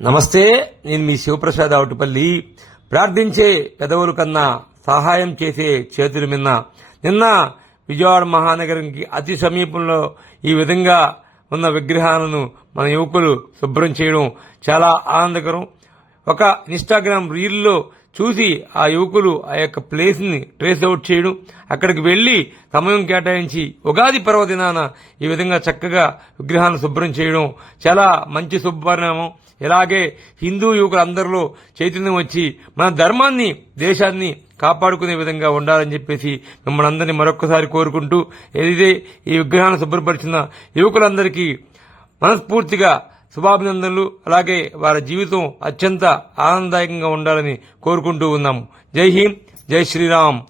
నమస్తే నేను మీ శివప్రసాద్ ఆవుటిపల్లి. ప్రార్థించే పెదవుల కన్నా సహాయం చేసే చేతుల మిన్న నిన్న విజయవాడ మహానగరానికి అతి సమీపంలో ఈ విధంగా ఉన్న విగ్రహాలను మన యువకులు శుభ్రం చేయడం చాలా ఆనందకరం. ఒక ఇన్స్టాగ్రామ్ రీల్లో చూసి ఆ యువకులు ఆ యొక్క ప్లేస్ని ట్రేస్ అవుట్ చేయడం అక్కడికి వెళ్ళి సమయం కేటాయించి ఉగాది పర్వదినాన ఈ విధంగా చక్కగా విగ్రహాన్ని శుభ్రం చేయడం చాలా మంచి శుభపరిణామం. ఇలాగే హిందూ యువకులందరిలో చైతన్యం వచ్చి మన ధర్మాన్ని దేశాన్ని కాపాడుకునే విధంగా ఉండాలని చెప్పేసి మిమ్మల్ని అందరినీ మరొక్కసారి కోరుకుంటూ ఏదైతే ఈ విగ్రహాన్ని శుభ్రపరిచిన యువకులందరికీ మనస్ఫూర్తిగా శుభాభినందనలు అలాగే వారి జీవితం అత్యంత ఆనందదాయకంగా ఉండాలని కోరుకుంటూ ఉన్నాము. జై హింద్ జై శ్రీరామ్.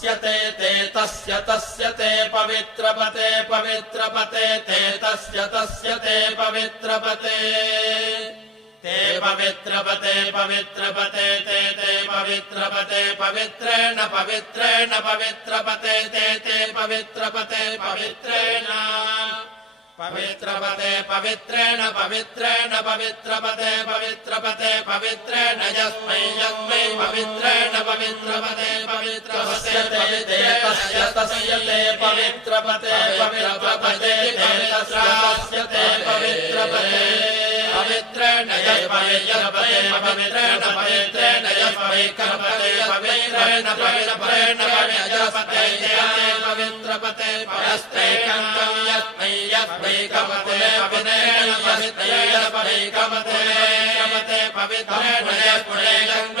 तस्य ते ते तस्य तस्य ते पवित्रपते पवित्रपते ते तस्य तस्य ते पवित्रपते ते पवित्रपते पवित्रपते ते ते पवित्रपते पवित्रेण पवित्रेण पवित्रपते ते ते पवित्रपते पवित्रेण पवित्रपते पवित्रेण पवित्रेण पवित्रपते पवित्रपते पवित्रेण यस्मै यस्मै पवित्रेण पवित्रपते तस्य ते पवित्र तस्य तस्य ते पवित्रपते पवित्रपते ते तस्यास्य ते पवित्रपते। पवित्रेण यः पवित्रपते, पवित्रेण पवित्रेण यः पवित्रपते, पवित्रेण पवित्रेण पवित्रपते पवित्रपते पयस्ते कन्तम् यस्मै यस्मै कपते पवित्रेण पवित्रेण पवित्रपते पवित्रेण यः पुणे गङ्गे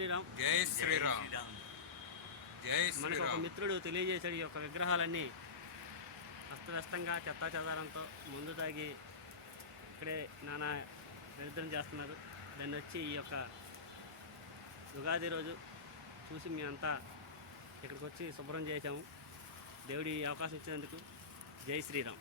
శ్రీరామ్. జై శ్రీరామ్. జై మనకు ఒక మిత్రుడు తెలియజేశాడు ఈ యొక్క విగ్రహాలన్నీ. అస్తవ్యస్తంగా చెత్తా చెదారంతో ముందు తాగి ఇక్కడే నానా దరిద్రం చేస్తున్నారు. దాన్ని వచ్చి ఈ యొక్క ఉగాది రోజు చూసి మేమంతా ఇక్కడికి వచ్చి శుభ్రం చేశాము. దేవుడి అవకాశం ఇచ్చినందుకు జై శ్రీరామ్.